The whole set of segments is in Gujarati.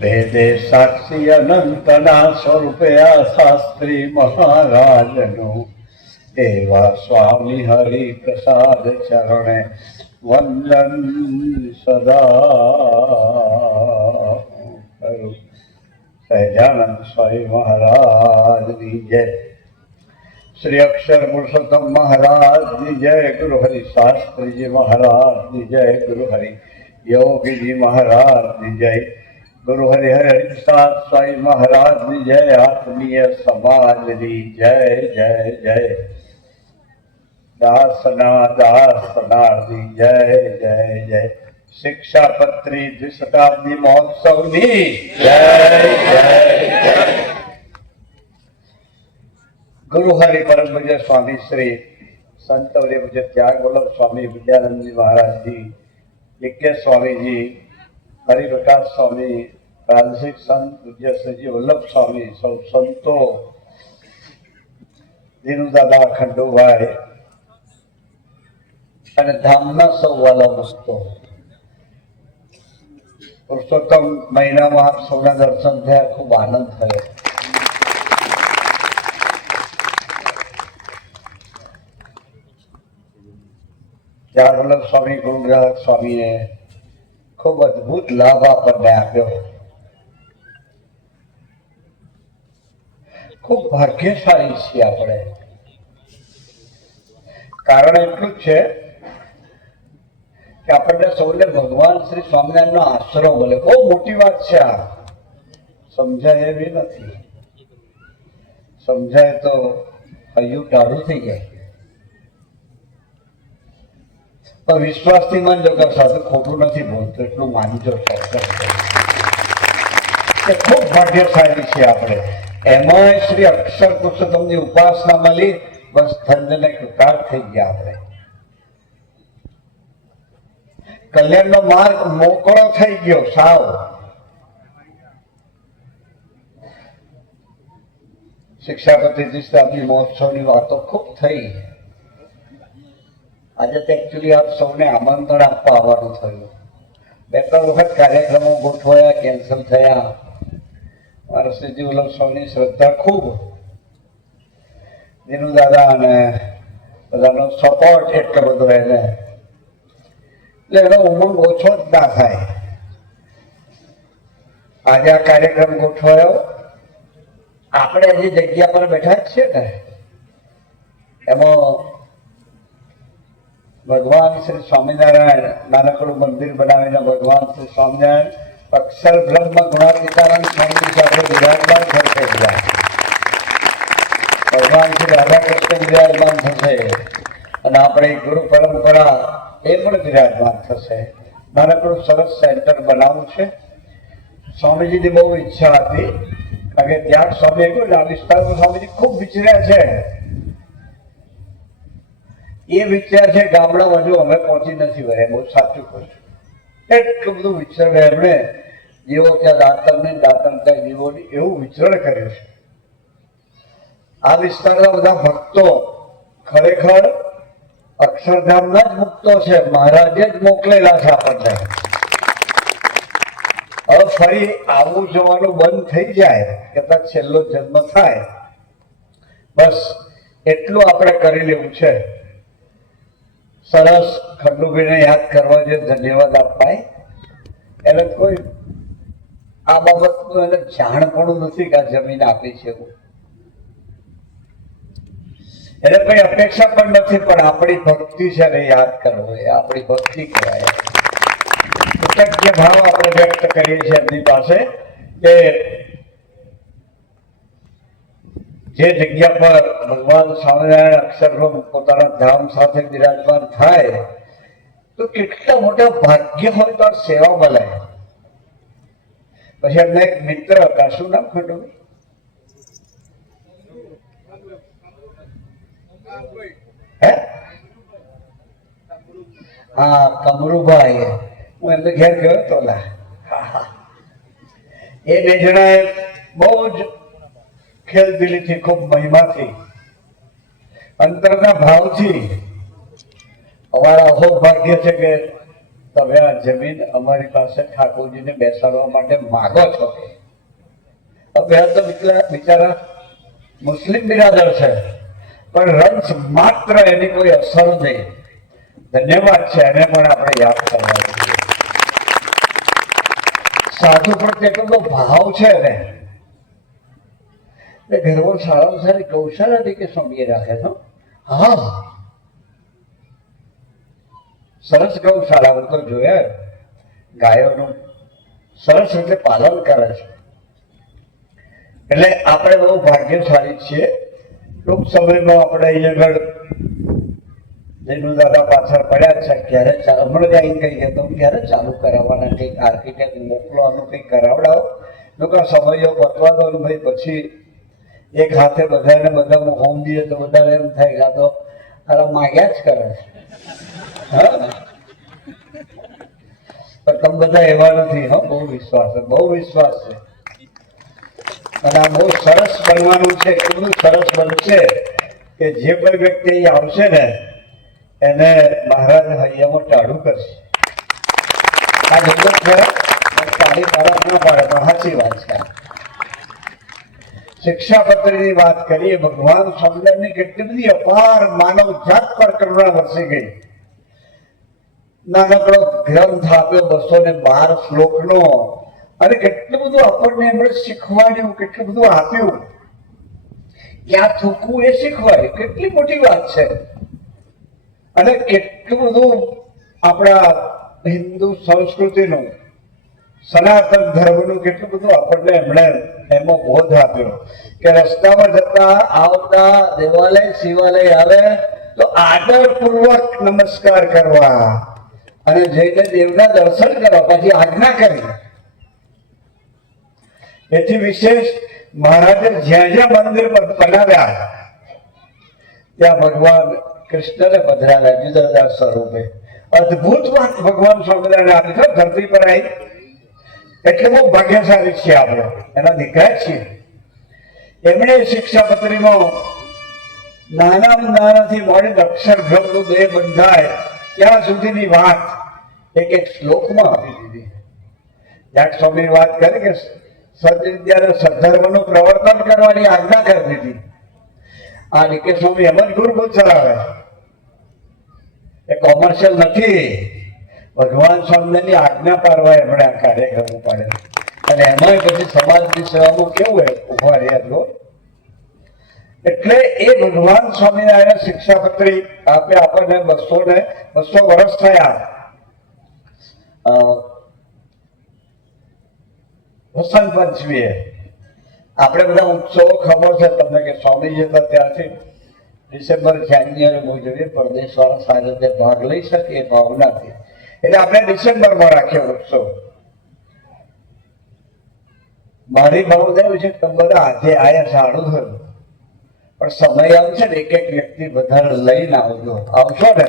ભેદે સાક્ષી અનંતના સ્વરૂપે આ શાસ્ત્રી મહારાજનું એવા સ્વામી હરિ પ્રસાદ ચરણે વંદન સદા કરું. સહજાનંદ સ્વામી મહારાજની જય. શ્રી અક્ષર પુરુષોત્તમ મહારાજની જય. ગુરુ હરિ શાસ્ત્રીજી મહારાજની જય. ગુરુ હરિ યોગીજી મહારાજની જય. ગુરુ હરિહર હરિપ્રસાદ સ્વામી મહારાજની જય. આત્મીય સમાજની જય જય જય. દાસનાની જય જય જય. શિક્ષાપત્રી દ્વિશતાબ્દી મહોત્સવની જય જય જય. ગુરુ હરિ પરમ પૂજ્ય સ્વામી શ્રી સંતવર્ય પૂજ્ય ત્યાગ વલ્લભ સ્વામી વિદ્યાનંદજી મહારાજજી, યજ્ઞ સ્વામીજી, હરિપ્રકાશ સ્વામી, પ્રાદેશિક સંત પૂજ્ય શ્રીજી વલ્લભ સ્વામી, સૌ સંતો, દીનુદાદા ખંડુભાઈ અને ધામના સૌ વાલા મસ્તો, પુરુષોત્તમ મહિનામાં આપ સૌના દર્શન થયા, ખૂબ આનંદ થયો. ત્યાગ વલ્લભ સ્વામી ગુરુગ્રાહક સ્વામીએ ખૂબ અદભુત લાભ આપણને આપ્યો. ખૂબ ભાગ્યશાળી છીએ આપણે. કારણ એટલું જ છે કે આપણને સૌને ભગવાન શ્રી સ્વામિનારાયણનો આશરો મળે. બહુ મોટી વાત છે આ. સમજાય એવી નથી. સમજાય તો હૈયું ટાઢું થઈ જાય. પણ વિશ્વાસથી માનજો કે સાથે ખોટું નથી બોલતું, એટલું માનજો. ખૂબ ભાગ્યશાળી છે આપણે. એમાં શ્રી અક્ષર પુરુષોત્તમની ઉપાસના મળી, બસ ધન્યને કૃતાર્થ થઈ ગયા આપણે. કલ્યાણનો માર્ગ મોકળો થઈ ગયો સાવ. શિક્ષાપતિ દ્વિશતાબ્દી મહોત્સવની વાતો ખૂબ થઈ. આજે તો એકચ્યુઅલી આપ સૌને આમંત્રણ આપવા આવવાનું થયું. બે ત્રણ વખત કાર્યક્રમો ગોઠવાયા, કેન્સલ થયા. મારા શ્રીજી વલ્લભ સ્વામીની શ્રદ્ધા ખૂબ, દીનુદાદા અને બધાનો સપોર્ટ એટલો બધો એને, એટલે એનો ઉમંગ ઓછો જ ના થાય. આજે આ કાર્યક્રમ ગોઠવાયો. આપણે જે જગ્યા પર બેઠા જ છીએ ને, એમાં ભગવાન શ્રી સ્વામિનારાયણ નાનકડું મંદિર બનાવીને ભગવાન શ્રી સ્વામિનારાયણ અક્ષર બ્રહ્મ ગુણાતીતાનંદ સ્વામી સાથે વિરાજમાન થશે. ભગવાન શ્રી રાધા કૃષ્ણ વિરાજમાન થશે અને આપણે ગુરુ પરંપરા એ પણ વિરાજમાન થશે. નાનકડું સરસ સેન્ટર બનાવવું છે. સ્વામીજીની બહુ ઈચ્છા હતી, કારણ કે ત્યાં સ્વામી કહ્યું આ વિસ્તારમાં સ્વામીજી ખૂબ વિચર્યા છે. એ વિચાર છે ગામડામાં હજુ અમે પહોંચી નથી વળ્યા. બહુ સાચું કહું છું. એટલું બધું વિચરણ એમણે, જેવો ત્યાં દાતર ને દાતર ત્યાં જીવો એવું વિચરણ કર્યું છે. આ વિસ્તારના બધા ભક્તો ખરેખર અક્ષરધામના જ મુક્તો છે. મહારાજે જ મોકલેલા છે આપણને. હવે ફરી આવું જવાનું બંધ થઈ જાય કે છેલ્લો જન્મ થાય, બસ એટલું આપણે કરી લેવું છે. સરસ ખંડુભાઈને યાદ કરવા જે ધન્યવાદ અપાય. એને કોઈ આ બાબતનું એને જાણપણું નથી કે આ જમીન આપી છે. એને કઈ અપેક્ષા પણ નથી, પણ આપણી ભક્તિ છે ને યાદ કરવો એ આપણી ભક્તિ કહેવાય. કૃતજ્ઞ ભાવ આપણે વ્યક્ત કરીએ છીએ એમની પાસે કે જે જગ્યા પર ભગવાન સ્વામિનારાયણ અક્ષરબ્રહ્મ પોતાના ધામ સાથે વિરાજમાન થાય તો કેટલા મોટા ભાગ્ય હોય તો સેવા મળે. પછી એમને એક મિત્ર હતા, શું નામ ખંડુ? હા, કમરુભાઈ. હું એમને ઘેર ગયો હતો. એ બે જણાએ બહુ જ ખેલદિલીથી, ખૂબ મહિમાથી, અંતરના ભાવથી અમારા અહોભાગ્ય છે કે તમે આ જમીન અમારી પાસે ઠાકોરજીને બેસાડવા માટે માગો છો. હવે તો બિચારા મુસ્લિમ બિરાદર છે, પણ રંશ માત્ર એની કોઈ અસર નહીં. ધન્યવાદ છે, એને પણ આપણે યાદ કરવા જોઈએ. સાધુ પ્રત્યે કેટલો ભાવ છે ને ગર્વ. સારામાં સારી ગૌશાળા તરીકે સ્વામીએ રાખે છે. હા, સરસ ગૌશાળા તો જોયા. ગાયોનું સરસ રીતે પાલન કરે છે. એટલે આપણે બહુ ભાગ્યશાળી છીએ. ટૂંક સમયમાં આપણે અહીંયા આગળ જેનું દાદા પાછળ પડ્યા છે, ક્યારે હમણાં જ આવીને કહીએ તો ક્યારે ચાલુ કરાવવાના, કંઈક આર્કિટેક્ટ મોકલવાનું, કંઈક કરાવડાવો. લોકો સમયો બતવા દો ને ભાઈ, પછી એક હાથે બધાને બધા હોમ દઈએ તો બધા એમ થાય કે આ તો માગ્યા જ કરે છે. હા, પણ તમે બધા એવા નથી. હા, બહુ વિશ્વાસ છે, બહુ વિશ્વાસ છે. અને આ બહુ સરસ બનવાનું છે. એટલું સરસ બનશે કે જે કોઈ વ્યક્તિ અહીં આવશે ને એને મહારાજ હૈયામાં ટાળું કરશે. આ જગત છે, તાળી પાડત ના પાડે તો સાચી વાત છે. શિક્ષાપત્રીની વાત કરીએ. ભગવાન સ્વામિનારાયણની કેટલી બધી અપાર માનવ જાત પર કરુણા વરસી ગઈ. નાનકડો ગ્રંથ આપ્યો 212 શ્લોકનો, અને કેટલું બધું આપણને એમણે શીખવાડ્યું, કેટલું બધું આપ્યું. ક્યાં થૂકવું એ શીખવાડ્યું. કેટલી મોટી વાત છે. અને કેટલું બધું આપણા હિન્દુ સંસ્કૃતિનું, સનાતન ધર્મનું કેટલું બધું આપણને એમણે એમાં બોધ આપ્યો કે રસ્તામાં જતા આવતા દેવાલય શિવાલય આવે તો આદરપૂર્વક નમસ્કાર કરવા, અને જઈને દેવના દર્શન કરવા, પછી આજ્ઞા કરી. એથી વિશેષ મહારાજે જ્યાં જ્યાં મંદિર બનાવ્યા ત્યાં ભગવાન કૃષ્ણને પધરાવ્યા જુદા જુદા સ્વરૂપે. અદભુત વાત ભગવાન સ્વામિનારાયણ આપી છે ધરતી પર આવી. એટલે બહુ ભાગ્યશાળી છીએ આપણે, એના દીકરા છીએ. એમણે શિક્ષાપત્રીમાં નાનામાં નાનાથી મોડી અક્ષરભ્રમનું 2 બંધાય ત્યાં સુધીની વાત એક એક શ્લોકમાં આપી દીધી. જ્યાં સ્વામી વાત કરી કે સદવિદ્યાને સદ્ધર્મનું પ્રવર્તન કરવાની આજ્ઞા કરી દીધી. આ ડીકે સ્વામી એમ જ ગુરુકુળ ચલાવે, એ કોમર્શિયલ નથી. ભગવાન સ્વામિનારાયણની આજ્ઞા પાડવા એમણે આ કાર્યક્રમ ઉપાડે. અને એમાં પછી સમાજની સેવામાં કેવું ઉભા રહ્યા છો. એટલે એ ભગવાન સ્વામિનારાયણ શિક્ષાપત્રી આપે આપણને 200 વર્ષ થયા. વસંત પંચમીએ આપણે બધા ઉત્સવો ખબર છે તમને કે સ્વામીજી હતા ત્યારથી ડિસેમ્બર જાન્યુઆરી બહુ જોઈએ પરદેશ વાળા સારી રીતે ભાગ લઈ શકે એ ભાવનાથી, એટલે આપણે ડિસેમ્બરમાં રાખ્યો ઉત્સવ. મારી ભાવના એવું છે કે તમે બધા આજે આયા સારું થયું, પણ સમય આવશે ને એક એક વ્યક્તિ બધા લઈને આવજો. આવશો ને?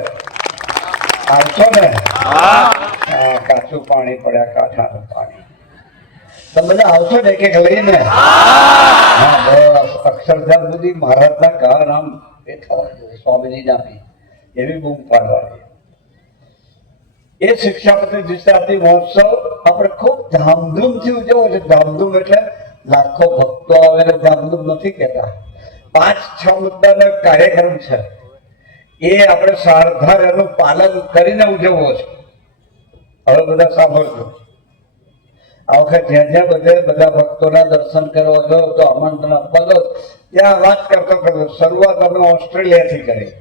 આવશો ને? કાચું પાણી પડ્યા કાંઠાનું પાણી. તમે બધા આવશો ને એક એક લઈને? હા, બસ અક્ષરધામ સુધી મહારાજના કા નામ એ થવા જોઈએ, સ્વામીજીના બી એવી બૂમ પાડવાની. એ શિક્ષાપત્રી શિક્ષાપત્રી મહોત્સવ આપણે ખૂબ ધામધૂમથી ઉજવવો છે. ધામધૂમ એટલે લાખો ભક્તો આવે ને ધામધૂમ નથી કહેતા. 5-6 મુદ્દાનો કાર્યક્રમ છે, એ આપણે સારધાર એનું પાલન કરીને ઉજવવો છે. હવે બધા સાંભળજો. આ વખત જ્યાં જ્યાં બધા ભક્તોના દર્શન કરવા ગયો તો આમંત્રણ આપવા ગયો ત્યાં વાત કરતો શરૂઆત અમે ઓસ્ટ્રેલિયાથી કરી,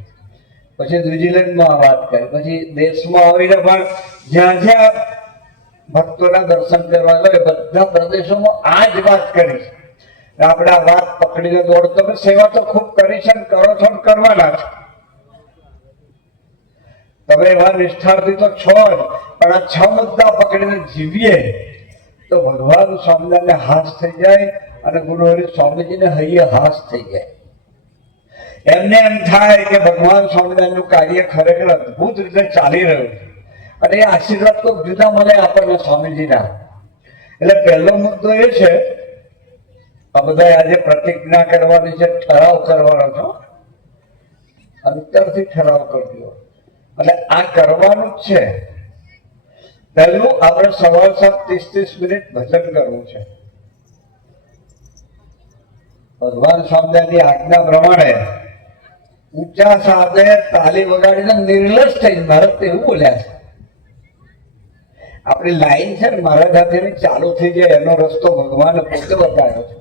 પછી ન્યુઝીલેન્ડમાં વાત કરી, પછી દેશમાં આવીને પણ જ્યાં જ્યાં ભક્તોના દર્શન કરવા ગયો બધા પ્રદેશોમાં આ જ વાત કરી. આપણે આ વાત પકડીને દોડતો સેવા તો ખૂબ કરી છે, કરો છો ને કરવાના છે. તમે એવા નિષ્ઠાર્થી તો છો જ, પણ આ 6 મુદ્દા પકડીને જીવીએ તો ભગવાન સ્વામિનારાયણને હાસ થઈ જાય અને ગુરુ હરિ સ્વામીજીને હૈયે હાસ થઈ જાય. એમને એમ થાય કે ભગવાન સ્વામિનારાયણનું કાર્ય ખરેખર અદભુત રીતે ચાલી રહ્યું છે, અને એ આશીર્વાદ તો જુદા મળે આપણને સ્વામીજીના. એટલે પહેલો મુદ્દો એ છે, આ બધા આજે પ્રતિજ્ઞા કરવાની છે, ઠરાવ કરવાનો છો, અંતરથી ઠરાવ કરજો. અને આ કરવાનું જ છે. પહેલું આપણે સવાર 30-30 મિનિટ ભજન કરવું છે. ભગવાન સ્વામિનારાયણની આજ્ઞા પ્રમાણે ઊંચા સાથે તાલી વગાડીને નિર્લસ થઈને મહારાજ તો એવું બોલ્યા છે. આપણી લાઈન છે ને મહારાજ સાથેની ચાલુ થઈ જાય એનો રસ્તો ભગવાને પોતે બતાવ્યો છે.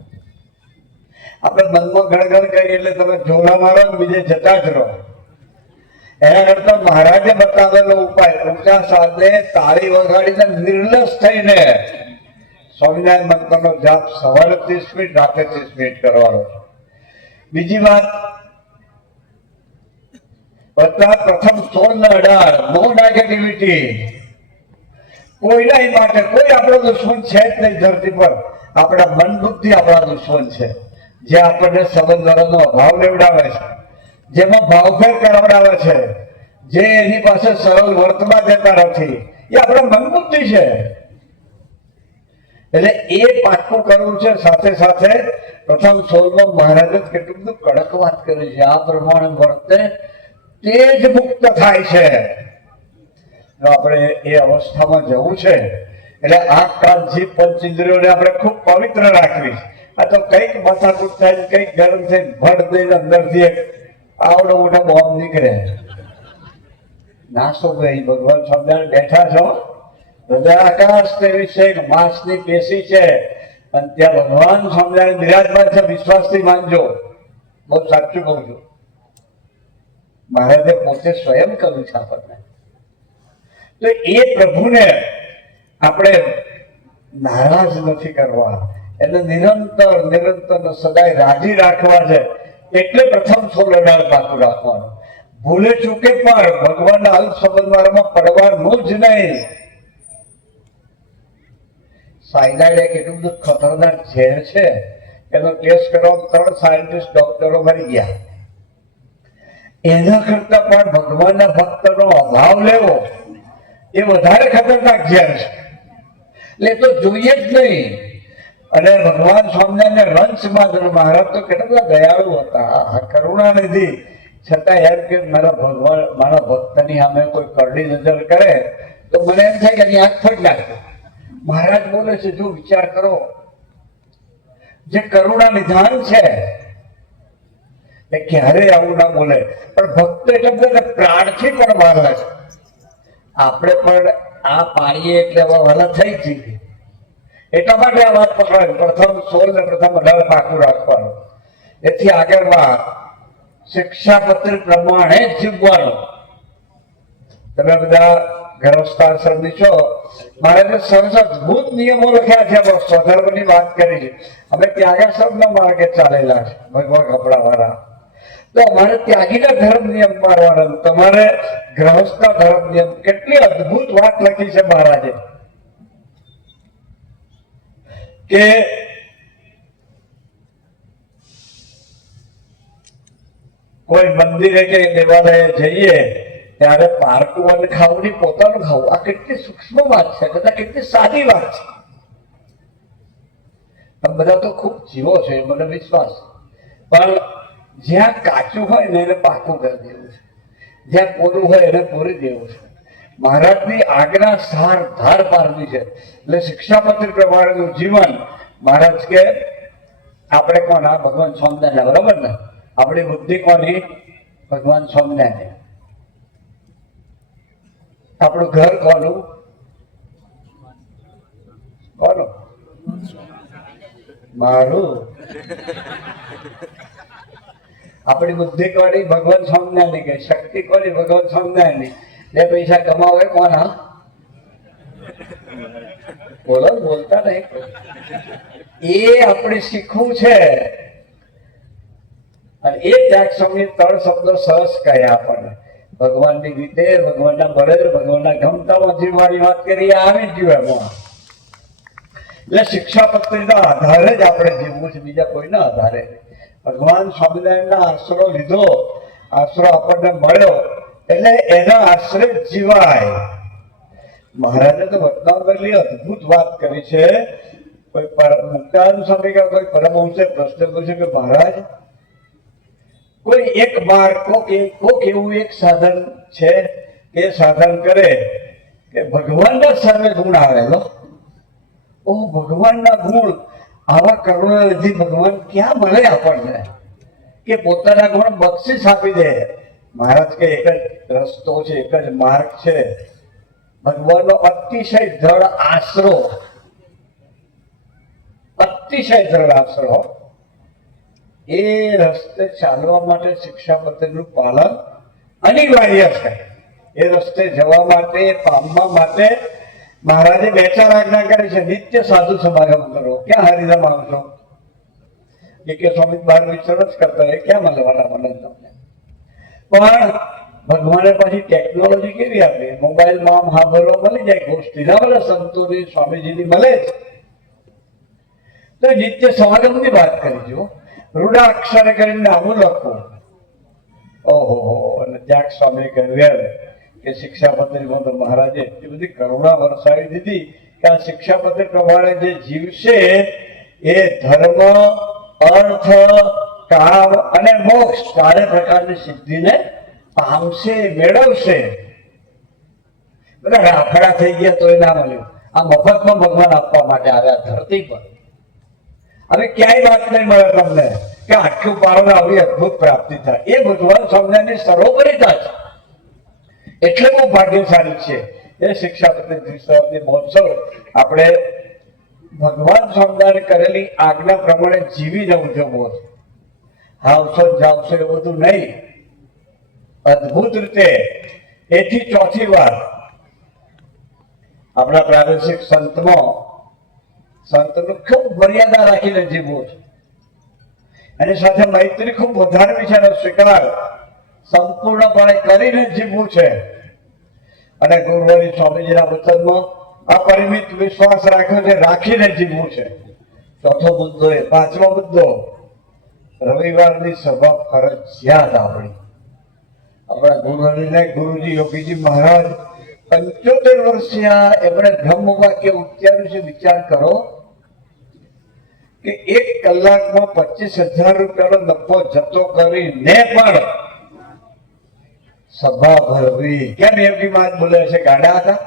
આપણે મનમાં ગણગણ કરીએ એટલે તમે જોરા મારો ને બીજે જતા જ રહો. એના કરતા મહારાજે બતાવેલો ઉપાય ઊંચા સાથે તાળી વગાડીને નિર્લસ થઈને સ્વામિનારાયણ મંત્રનો જાપ સવારે 30 મિનિટ રાતે 30 મિનિટ કરવાનો છે. બીજી વાત, પ્રથમ 16 ને 18 નો નેગેટિવિટી. કોઈના માટે કોઈ આપણો દુશ્મન છે જ નહીં ધરતી પર. આપણા મન બુદ્ધિ આપણા દુશ્મન છે, જે આપણને સંબંધોનો અભાવ લેવડાવે છે, જેમાં ભાવફેર કરાવડાવે છે, જે એની પાસે સરળ વર્તમાં જતા નથી, એ આપણા મન બુદ્ધિ છે. એટલે એ પાકું કરવું છે. સાથે સાથે પ્રથમ 16 મહારાજ કેટલું બધું કડક વાત કરી છે. આ પ્રમાણે વર્તે તે જ મુક્ત થાય છે. આપણે એ અવસ્થામાં જવું છે. એટલે આ કાળજી પંચેન્દ્રિયોને આપણે ખૂબ પવિત્ર રાખવી. આ તો કઈક માથાકૂટ થાય, કઈક ગરમ થાય, ભડ દઈને અંદરથી એક આવડો મોટા બોમ્બ નીકળે. નાસો ભાઈ, ભગવાન સ્વામિનારાયણ બેઠા છો, હૃદય આકાશ તેવી છે, માસની પેશી છે, અને ત્યાં ભગવાન સ્વામિનારાયણ બિરાજમાન છે. વિશ્વાસથી માનજો, બહુ સાચું કહું છું. મહારાજે પોતે સ્વયં કર્યું છે આપણને. તો એ પ્રભુને આપણે નારાજ નથી કરવા, એને નિરંતર સદાય રાજી રાખવા છે. એટલે પ્રથમ 16 પાકું રાખવાનું. ભૂલે ચૂકે પણ ભગવાનના અલ્પ સંબંધમાં પડવાનું જ નહીં. સાયનાઇડ કેટલું બધું ખતરનાક ઝેર છે, એનો ટેસ્ટ કરવા 3 સાયન્ટિસ્ટ ડોક્ટરો મરી ગયા. એના કરતા પણ ભગવાનના ભક્તનો અભાવ લેવો એ વધારે ખતરનાક ઝેર છે. એટલે તો જોઈએ જ નહીં. અને ભગવાન સ્વામિનારાયણ રંશમાં મહારાજ તો કેટલા બધા દયાળુ હતા, કરુણાનિધિ. છતાં એમ કે મારા ભગવાન મારા ભક્તની સામે કોઈ કરડી નજર કરે તો મને એમ થાય કે એની આંખ ફટ લાગે. મહારાજ બોલે છે, જો વિચાર કરો, જે કરુણા નિધાન છે એ ક્યારેય આવું ના બોલે. પણ ભક્ત એટલે બધા પ્રાણથી પણ વાલા છે. આપણે પણ આ પાડીએ એટલે વાલા થઈ જઈએ. એટલા માટે આ વાત પકડાય. પ્રથમ 16 ને પ્રથમ 18 પાકું રાખવાનું. એથી આગળમાં શિક્ષાપત્ર પ્રમાણે જ જીવવાનું. તમે બધા ગ્રહસ્થાશ્રમની છો, મહારાજે સરસ અદભુત નિયમો લખ્યા છે. સ્વધર્મની વાત કરી છે. અમે ત્યાગાશ્રમના માર્ગે ચાલેલા છે, ભગવાન કપડા વાળા. તો અમારે ત્યાગીના ધર્મ નિયમ પાડવાના, તમારે ગ્રહસ્થના ધર્મ નિયમ. કેટલી અદભુત વાત લખી છે મહારાજે કે કોઈ મંદિરે કે દેવાલયે જઈએ ત્યારે પારકું અને ખાવું નહીં, પોતાનું ખાવું. આ કેટલી સૂક્ષ્મ વાત છે, બધા કેટલી સાદી વાત છે. તમે બધા તો ખૂબ જીવો છો, એ મને વિશ્વાસ. પણ જ્યાં કાચું હોય ને એને પાકું કરી દેવું છે, જ્યાં પૂરું હોય એને પૂરી દેવું છે. મહારાજની આજ્ઞા સાર ધાર પારવી છે. એટલે શિક્ષાપત્ર પ્રમાણેનું જીવન. મહારાજ કે આપણે કોણ? આ ભગવાન સ્વામિનારાયણ, બરોબર ને? આપણી બુદ્ધિ કોની? ભગવાન સ્વામિનારાયણ. આપણું ઘર કોનું? કોનું? મારું. આપણી બુદ્ધિ કોની? ભગવાન સ્વામિનારાયણ કે. શક્તિ કોની? ભગવાન સ્વામિનારાયણ. 2 પૈસા કમાવે કોના? બોલો, બોલતા નહીં. એ આપણે શીખવું છે. અને એ ત્યાગ સ્વામી 3 શબ્દો સરસ કહ્યા આપણને. ભગવાનની રીતે, ભગવાનના બળે, ભગવાનના ગમતામાં જીવવાની વાત કરી, આવી જ ગયું એમાં. એટલે શિક્ષાપત્રીના આધારે જ આપણે જીવવું છે, બીજા કોઈના આધારે. ભગવાન સ્વામિનારાયણના આશરો લીધો, આશરો આપણને મળ્યો એટલે એના આશ્રય જીવાય. મહારાજે તો વતનાવલી અદભુત વાત કરી છે. કોઈ મુક્તાનંદ સ્વામી કે કોઈ પરમહંસે પ્રશ્ન પૂછ્યો કે મહારાજ, કોઈ એક માર્ગ, કોક એવું એક સાધન છે, એ સાધન કરે કે ભગવાનના સર્વે ગુણ આવેલો. ઓ ભગવાનના ગુણ આવા કરુણાનિધિ ભગવાન ક્યાં મળે આપણને કે પોતાના ગુણ બક્ષિસ આપી દે. મહારાજ કે એક જ રસ્તો છે, એક જ માર્ગ છે, ભગવાનનો અતિશય દ્રઢ આશરો, અતિશય દ્રઢ આશરો. એ રસ્તે ચાલવા માટે શિક્ષાપત્રનું પાલન અનિવાર્ય છે. એ રસ્તે જવા માટે, પામવા માટે મહારાજે 2-4 આજ્ઞા કરી છે. નિત્ય સાધુ સમાગમ કરો. ક્યાં હરિનામ આવશો? કે સ્વામી બહાર વિચરણ જ કરતા હોય, ક્યાં મળવાના મને તમને? પણ ભગવાને પછી ટેકનોલોજી કેવી આપી? મોબાઈલમાં મહાભરો મળી જાય, ગોષ્ઠી ના મળે, સંતોની સ્વામીજીની મળે જ. તો નિત્ય સમાગમની વાત કરી જો. રૂડા અક્ષરે કરીને નામું લખવું. ઓહો, અને ત્યાગ સ્વામી કહ્યું કે શિક્ષાપત્રીમાં તો મહારાજે એટલી બધી કરુણા વરસાવી દીધી કે આ શિક્ષાપત્રી પ્રમાણે જે જીવશે એ ધર્મ, અર્થ, કામ અને મોક્ષ 4 પ્રકારની સિદ્ધિને પામશે, મેળવશે. બધા રાફડા થઈ ગયા તોય ના મળ્યું. આ મફતમાં ભગવાન આપવા માટે આવ્યા ધરતી પર. હવે ક્યાંય વાત નહીં મળે તમને કે આટલું પારો આવી અદભુત પ્રાપ્તિ થાય. એ ભગવાન સ્વામિનારાયણની સર્વોપરિતા છે. એટલે બહુ ભાગ્યશાળી છે. એ શિક્ષાપત્રી ત્રિશતાબ્દી મહોત્સવ આપણે ભગવાન સ્વામિનારાયણ કરેલી આજ્ઞા પ્રમાણે જીવીને ઉજવવો છે. આવશો જાવશો એ બધું નહીં. અદભુત રીતે એથી ચોથી વાર આપણા પ્રાદેશિક સંતનું ખૂબ મર્યાદા રાખીને જીવવું છે. એની સાથે મૈત્રી ખૂબ વધારવી છે, એનો સ્વીકાર સંપૂર્ણપણે કરીને જીવવું છે. અને ગુરુવારી સ્વામીજીના વચનમાં અપરિમિત વિશ્વાસ રાખ્યો છે, રાખીને જીવવું છે. ચોથો મુદ્દો એ. 5મો મુદ્દો, રવિવારની સભા ફરજિયાત આપણા ગુરુવારીને ગુરુજી યોગીજી મહારાજ 75 વર્ષીયા એમણે બ્રહ્મ વાક્ય ઉચ્ચાર્યું છે. વિચાર કરો કે 1 કલાકમાં 25,000 રૂપિયાનો નફો જતો કરીને પણ સભા ભરવી. કેમ યોગી મહારાજ બોલે છે? ગાડા હતા?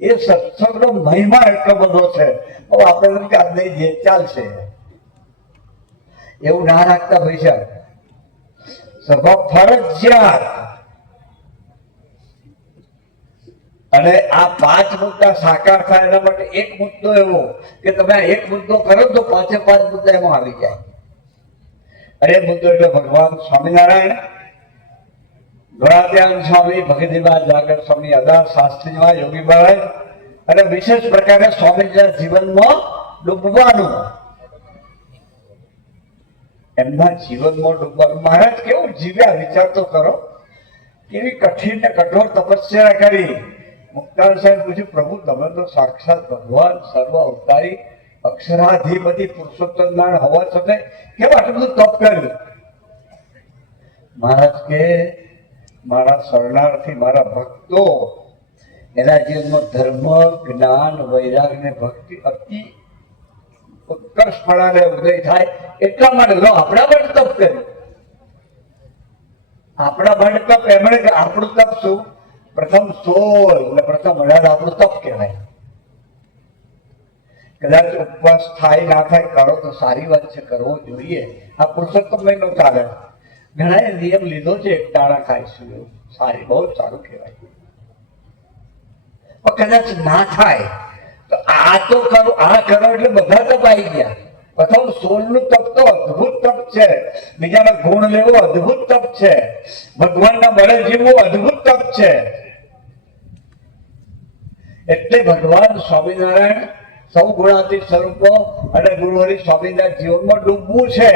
એ સત્સંગનો મહિમા એટલો બધો છે. હવે આપણે કે આ જે ચાલશે એવું ના રાખતા પૈસા. સભા ફરજિયાત. અને આ 5 મુદ્દા સાકાર થાય એના માટે એક મુદ્દો એવો કે તમે આ એક મુદ્દો કરો તો 5 મુદ્દા એમાં આવી જાય. અને એ મુદ્દો એટલે ભગવાન સ્વામિનારાયણ, ગોળાત્યાન સ્વામી, ભગીનીબા જાગર સ્વામી, અદાર શાસ્ત્રીમાં યોગી મહારાજ, અને વિશેષ પ્રકારે સ્વામીજીના જીવનમાં ડૂબવાનું. એમના જીવનમાં ડૂબવાનું. મહારાજ કેવું જીવ્યા વિચાર તો કરો. કેવી કઠિન ને કઠોર તપસ્યા કરી. મુક્તાન સાહેબ પૂછ્યું, પ્રભુ તમે તો સાક્ષાત ભગવાન સર્વ અવતારી અક્ષરાધિપતિ પુરુષોત્તમ નારાયણ હોવા છતાં કેમ આટલું બધું તપ કર્યું? મહારાજ કે મારા શરણાર્થી, મારા ભક્તો, એના જીવનમાં ધર્મ, જ્ઞાન, વૈરાગ ને ભક્તિ અતિ ઉત્કર્ષપણાને ઉદય થાય એટલા માટે લો આપણા માટે તપ કર્યું. આપણા માટે તપ. એમણે આપણું તપ શું? પ્રથમ 16 ને પ્રથમ 18 આપણું તપ કહેવાય. કદાચ ઉપવાસ થાય ના થાય કરો તો સારી વાત છે, કરવો જોઈએ. આ પુરુષોત્તમ મહિનો ચાલે. ઘણા નિયમ લીધો છે, એકટાણા ખાઈશું, સારી, બહુ સારું કહેવાય. પણ કદાચ ના થાય તો આ તો કરો, આ કરો એટલે બધા તપ આવી ગયા. પ્રથમ 16 નું તપ તો અદભુત તપ છે. બીજાના ગુણ લેવો અદભુત તપ છે. ભગવાનના બળે જીવવું અદભુત તપ છે. એટલે ભગવાન સ્વામિનારાયણ સૌ ગુણાતીત સ્વરૂપો અને ગુરુહરિ સ્વામીના જીવનમાં ડૂબવું છે.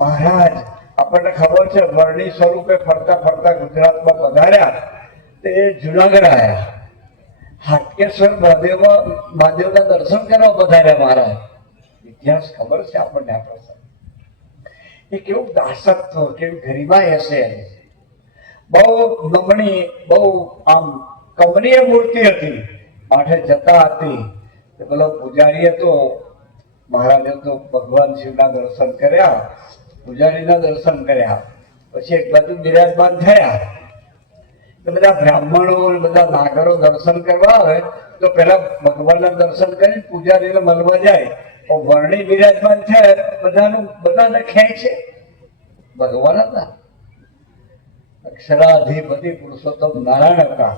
મહારાજ આપણને ખબર છે, વર્ણી સ્વરૂપે ફરતા ફરતા ગુજરાતમાં પધાર્યા. તે જુનાગઢ આવ્યા, હાટકેશ્વર મહાદેવના દર્શન કરવા પધાર્યા મહારાજ. ઇતિહાસ ખબર છે આપણને આ પ્રસંગ. એ કેવું દાસત્વ, કેવી ગરિમા હશે. બહુ નમણી, બહુ આમ કમનીય મૂર્તિ હતી. માથે જતા હતી. પેલો પૂજારીએ તો મહારાજે તો ભગવાન શિવના દર્શન કર્યા, પૂજારીના દર્શન કર્યા, પછી એક બાજુ બિરાજમાન થયા. તો બધા બ્રાહ્મણો બધા નાગરો દર્શન કરવા આવે તો પેલા ભગવાનના દર્શન કરી પૂજારીને મળવા જાય. વર્ણી બિરાજમાન છે બધાને ખેંચે ભગવાન હતા. અક્ષરાધિપતિ પુરુષોત્તમ નારાયણ હતા.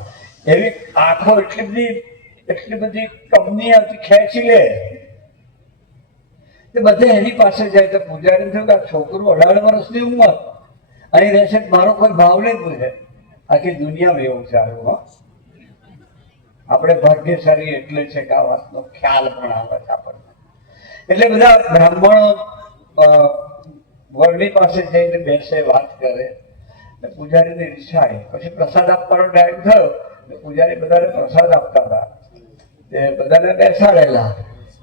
એવી આંખો એટલી બધી કંપની ખેંચી લે. બધા એની પાસે જાય તો પૂજારી થયું કે આ છોકરું 18 વર્ષની ઉંમર અહીં રહેશે, મારો કોઈ ભાવ નહીં પૂછે. આખી દુનિયામાં એવું ચાલુ. આપણે ભાગ્યશાળી એટલે છે કે આ વાતનો ખ્યાલ પણ આવે છે આપણને. એટલે બધા બ્રાહ્મણો વર્ણી પાસે જઈને બેસે, વાત કરે. પૂજારીને ઈચ્છાય પછી પ્રસાદ આપવાનો ટાઈમ થયો. પૂજારી બધાને પ્રસાદ આપતા હતા. તે બધાને બેસાડેલા.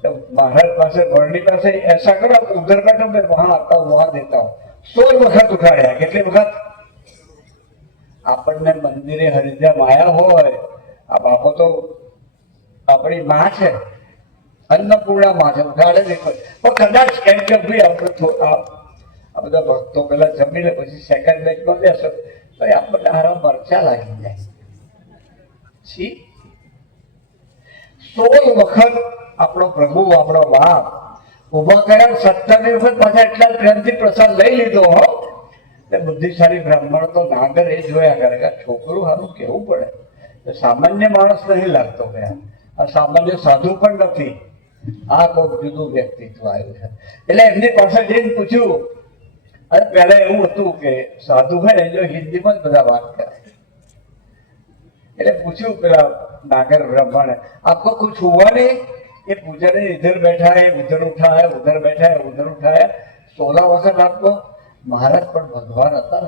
तो महाराज पास वर्णी पास ऐसा करो उधर बैठो, मैं वहां आता हूँ, वहां देता हूँ. 16 वखत उठाड्या. કેટલી વખત? આપણને મંદિરે હરિદ્રામાં આવ્યા હોય, આ બાપો તો આપણી માં છે, અન્નપૂર્ણા માં છે, ઉઠાડે નહીં. પણ કદાચ એમ કે ભાઈ આપણે આ બધા ભક્તો પેલા જમી લે પછી સેકન્ડ બેચમાં બેસો તો આપણને હારા મરચા લાગી જાય. 16 વખત આપણો પ્રભુ, આપણો બાપ ઉભા કર્યા. 17મી વખત પાછા એટલા પ્રેમથી પ્રસાદ લઈ લીધો. બુદ્ધિશાળી બ્રાહ્મણ તો નાગર એ જોયા કરે કે છોકરું સારું કેવું પડે. સામાન્ય માણસ નહીં લાગતો કે આ સામાન્ય સાધુ પણ નથી, આ કોઈક જુદું વ્યક્તિત્વ આવ્યું છે. એટલે એમની પાસે જઈને પૂછ્યું. અને પહેલા એવું હતું કે સાધુ હોય ને જો હિન્દીમાં જ બધા વાત કરે. એટલે પૂછ્યું પેલા નાગર બ્રાહ્મણે, આપકો કુછ હુઆ નહીં? ये पूजारी इधर बैठा है, उधर उठा है, उधर बैठा है, उधर उठा है. 16 वखत आपको महाराज पर भगवान હતા.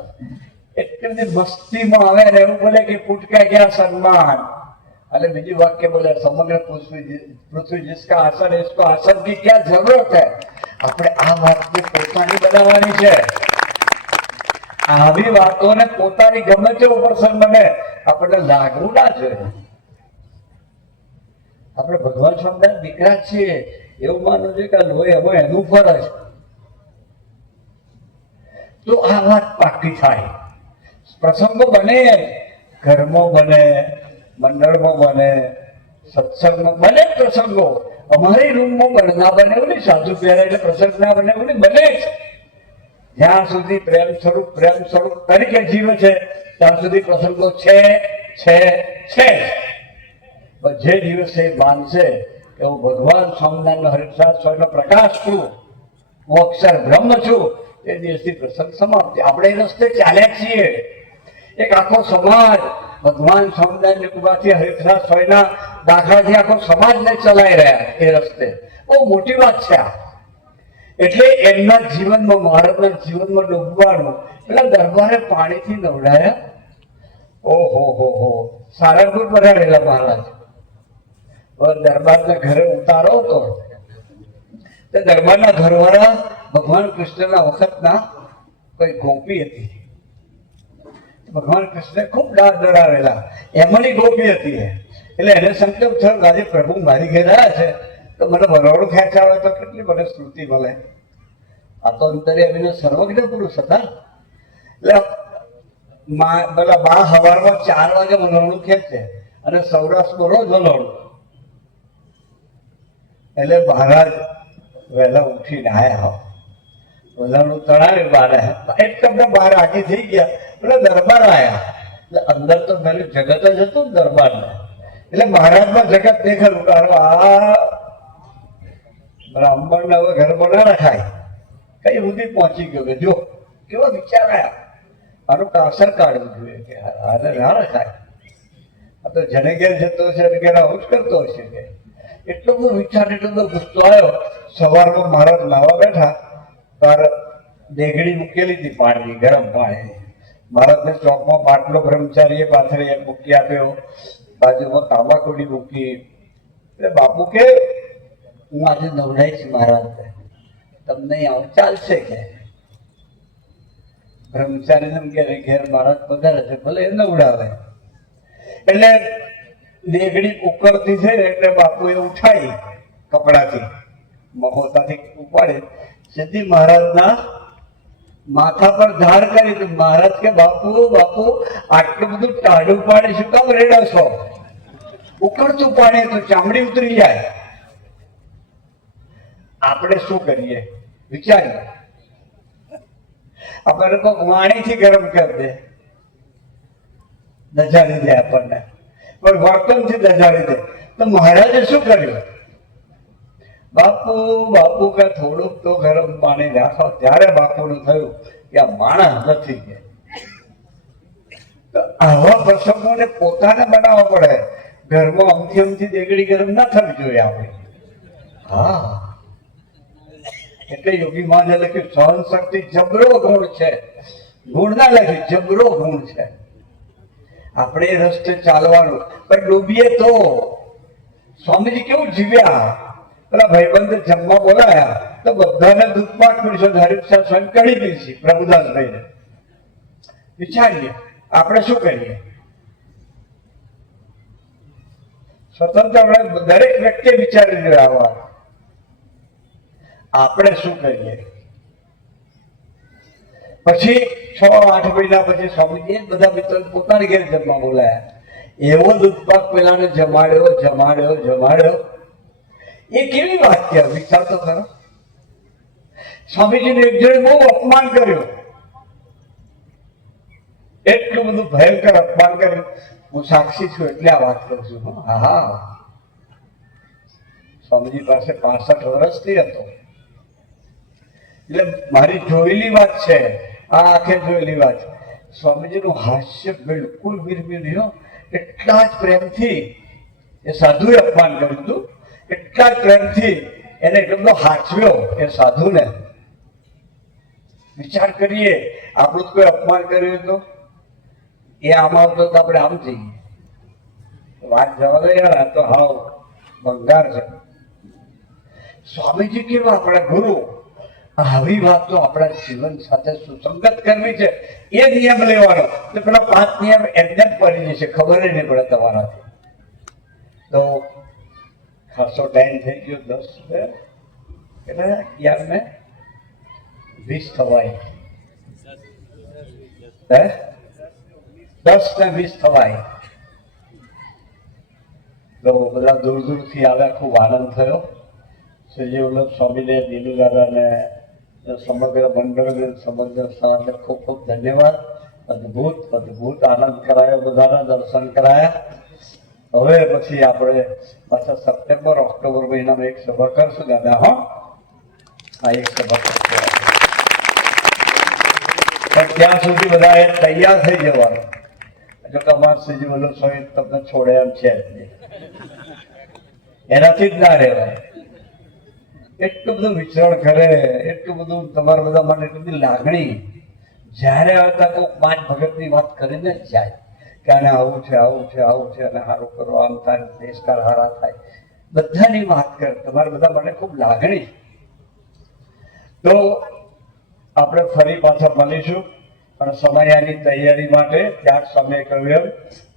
એટલી મસ્તીમાં આવે ને એવું બોલે કે ફૂટ કે ગયા સન્માન. અને બીજું વાક્ય બોલે સમગ્ર પૃથ્વી जिसका आसन है इसको आसन की क्या जरूरत है. આપણે આ વાતને પોતાની બનાવવાની છે. આવી વાતોને પોતાની ગમે તેવો પ્રસંગ બને આપણને લાગવું ના જોઈએ. આપણે ભગવાન સ્વામીના દીકરા છીએ એવું માનવું જોઈએ કે લોહી હવે એનું ફરજ. તો આ વાત પાકી થાય. પ્રસંગો બને, ઘરમાં બને, મંડળમાં બને, સત્સંગમાં બને પ્રસંગો. અમારી રૂમમાં બને, ના બને એવું નહીં. સાધુ પહેરે એટલે પ્રસંગ ના બને એવું નહીં, બને જ. જ્યાં સુધી પ્રેમ સ્વરૂપ તરીકે જીવે છે ત્યાં સુધી પ્રસંગો છે. જે દિવસે માનશે કે હું ભગવાન સ્વામિનારાયણ હરિપ્રસાદ સ્વામીનો પ્રકાશ છું, હું અક્ષર બ્રહ્મ છું, એ દિવસથી પ્રસંગ સમાપ્ત. આપણે એ રસ્તે ચાલ્યા છીએ. એક આખો સમાજ ભગવાન સ્વામિનારાયણ કૃપાથી હરિપ્રસાદ સ્વામીના દાખલાથી આખો સમાજને ચલાવી રહ્યા એ રસ્તે. બહુ મોટી વાત છે આ. એટલે એમના જીવનમાં, મહારાજના જીવનમાં ડૂબવાનું. પેલા દરબારે પાણીથી નવડાયા. ઓહો સારંગપુર પધારેલા મહારાજ. દરબારના ઘરે ઉતારો હતો. દરબારના ઘરવાળા ભગવાન કૃષ્ણના વખતના કોઈ ગોપી હતી. ભગવાન કૃષ્ણ ખૂબ ડરાવેલા. એમાંની ગોપી હતી. એટલે એને સંકલ્પ થયો આજે પ્રભુ મારી ઘેર આવ્યા છે તો મને વરોડું ખેંચાવે તો કેટલી મને સ્મૃતિ મળે. આ તો અંતરે એમને સર્વજ્ઞ પુરુષ હતા. એટલે પેલા બા સવારમાં 4 વાગે વલોણું ખેંચે અને સૌરાષ્ટ્રમાં રોજ વલોણું. એટલે મહારાજ વહેલા ઉઠીને આવ્યા. વલાણું તણાવી બારે એકદમ બહાર આગી થઈ ગયા. એટલે દરબાર આવ્યા. એટલે અંદર તો પેલું જગત જ હતું ને દરબારને. એટલે મહારાજમાં જગત દેખાયું કે આ બ્રાહ્મણને હવે ઘરમાં ના રખાય. કઈ સુધી પહોંચી ગયો કે જો કેવો વિચાર આવ્યા. આનું કાસર કાઢવું જોઈએ કે આને ના રખાય. આ તો જને ઘેર જતો હશે અને ઘેર આવું જ કરતો હશે કે એટલો બધો વિચાર, એટલો બધો ગુસ્સો આવ્યો. સવારમાં મહારાજ નાવા બેઠા ત્યારે દેગડી મૂકેલી હતી પાણીની, ગરમ પાણી. મહારાજને ચોકમાં બાટલો બ્રહ્મચારીએ પાથરી મૂકી આપ્યો, બાજુમાં તાંબાકુડી મૂકી. એટલે બાપુ કે હું આજે નવડાઈશ મહારાજને, તમને આવું ચાલશે કે? બ્રહ્મચારીને ઘેર મહારાજ પધારે છે, ભલે એ નવડાવે. એટલે દેગડી ઉકળતી છે ને એટલે બાપુ એ ઉઠાઈ કપડાથી, મહોતાથી ઉપાડી સીધી મહારાજના માથા પર ધાર કરી તો મહારાજ કે બાપુ બાપુ આટલું બધું ટાઢું પાણી શું કામ રેડો છો? ઉકળતું પાણી તો ચામડી ઉતરી જાય. આપણે શું કરીએ વિચારીએ. આપણે તો વાણીથી ગરમ કરી દે, દજાડી દે આપણને, પણ વર્તનથી દજાડી દે. તો મહારાજે શું કર્યું? બાપુ બાપુ કે થોડુંક તો ગરમ પાણી રાખો. ત્યારે બાપુનું થયું કે આ માણસ નથી કે. તો આવા પ્રસંગોને પોતાને બનાવવા પડે. ઘરમાં અમથી અમથી દેગડી ગરમ ના થવી જોઈએ આપણે. હા, એટલે યોગી માને લખ્યું સહન શક્તિ જબરો ગુણ છે. ગુણ ના લખ્યું, જબરો ગુણ છે. આપણે એ રસ્તે ચાલવાનું. પણ ડૂબીએ તો સ્વામીજી કેવું જીવ્યા. પેલા ભાઈબંધ જમવા બોલાયા તો બધાને દૂધપાક પીરસ્યો. હરીફસાહેબ સ્વયં કઢી પીરસી પ્રભુદાસભાઈને. વિચારીએ આપણે શું કરીએ? સ્વતંત્ર દરેક વ્યક્તિએ વિચારી જોઈએ આવા. આપણે શું કરીએ? પછી 6-8 મહિના પછી સ્વામીજી બધા મિત્રો પોતાની ઘેર જમવા બોલાયા. એવો દૂધપાક પેલાને જમાડ્યો જમાડ્યો જમાડ્યો. એ કેવી વાત છે? વિચાર તો ખરો. સ્વામીજીને એક જણે બહુ અપમાન કર્યું. એટલું બધું ભયંકર અપમાન કર્યું. હું સાક્ષી છું એટલે આ વાત કરું છું. હા, સ્વામીજી પાસે 65 વર્ષથી હતો. એટલે મારી જોયેલી વાત છે, આ આંખે જોયેલી વાત. સ્વામીજીનું હાસ્ય બિલકુલ બિરબિર રહ્યો. એટલા જ પ્રેમથી એ સાધુએ અપમાન કર્યું હતું. એટલા જ પ્રેમથી એને એટલો બધો હાચવ્યો એ સાધુને. વિચાર કરીએ આપણું કોઈ અપમાન કર્યું તો એ આમ આવતો તો આપણે આમ જઈએ. વાત જવા દે યાર, આ તો હાવ ભંગાર છે. સ્વામીજી કેવા આપણા ગુરુ. આવી વાત તો આપણા જીવન સાથે સુસંગત કરવી છે. એ નિયમ લેવાનો. તો પેલા 5 નિયમ એમને જ પડી જશે, ખબર નહીં પડે તમારાથી. તો ખાસો ટાઈમ થઈ ગયો. 10 કેટલા યાર ને 20 થવાય. 10 ને 20 થવાય. તો બધા દૂર દૂરથી આવ્યા. ખૂબ આનંદ થયો. શ્રીજી વલ્લભ સ્વામીને, દીનુ દાદાને, સમગ્ર મંડળને, સમગ્ર સાને ખૂબ ખૂબ ધન્યવાદ. અદભુત અદભુત આનંદ કરાયો. બધાના દર્શન કરાયા. હવે પછી આપણે પાછા સપ્ટેમ્બર ઓક્ટોબર મહિનામાં એક સભા કરશું દાદા. હા, આ એક સભા કરશું. પણ ત્યાં સુધી બધા એ તૈયાર થઈ જવાનું. જો કે અમારા શ્રીજી વલ્લભ સ્વામી તમને છોડે એમ છે જ નહીં. એનાથી જ ના રહેવાય. એટલું બધું વિચરણ કરે, એટલું બધું તમારા બધા માટે એટલી બધી લાગણી. જ્યારે આવતા કોઈ 5 ભગતની વાત કરીને જ જાય કે આને આવું છે, આવું છે, આવું છે, અને સારું કરો, આમ થાય, દેશકાર હારા થાય. બધાની વાત કરે. તમારા બધા માટે ખૂબ લાગણી. તો આપણે ફરી પાછા મળીશું. અને સમયાની તૈયારી માટે ત્યાં સમય કહ્યું એમ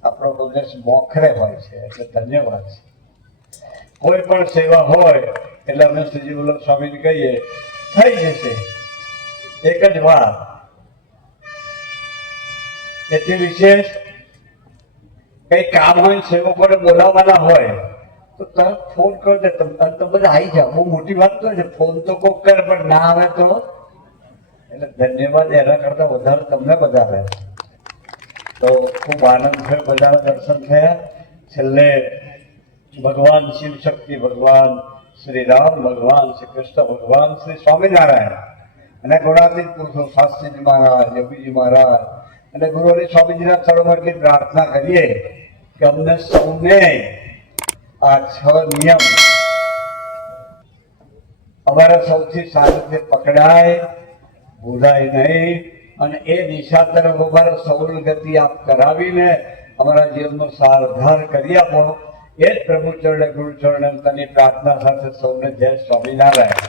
આપણો પ્રદેશ મોખરે હોય છે. એટલે ધન્યવાદ છે. કોઈ પણ સેવા હોય એટલે અમે શ્રીજી વલ્લભ સ્વામીને કહીએ થઈ જશે. એક જ વાત, એથી વિશેષ કઈ કામ હોય, સેવકોને બોલાવવાના હોય તો તરત ફોન કરી દે. તમે તો બધા આવી જાઓ. બહુ મોટી વાત તો છે. ફોન તો કોક કરે પણ ના આવે તો એટલે ધન્યવાદ. એના કરતા વધારે તમને બધા રહે. તો ખૂબ આનંદ થયો. બધાના દર્શન થયા. છેલ્લે ભગવાન શિવ શક્તિ ભગવાન, શ્રી રામ ભગવાન, શ્રી કૃષ્ણ ભગવાન, શ્રી સ્વામિનારાયણ અને ગુણાતીત પુરુષો શાસ્ત્રીજી મહારાજ, યોગીજી મહારાજ અને ગુરુહરિ સ્વામીજીના ચરણોમાં પ્રાર્થના કરીએ કે અમને સૌને આ 6 નિયમ અમારા સૌથી સારી રીતે પકડાય, ભૂલાય નહીં. અને એ દિશા તરફ અમારા સૌની ગતિ આપ કરાવીને અમારા જીવનનો સારધાર કરી આપો. એ જ પ્રભુ ચરણે, ગુરુ ચરણે તની પ્રાર્થના સાથે સૌને જય સ્વામિનારાયણ.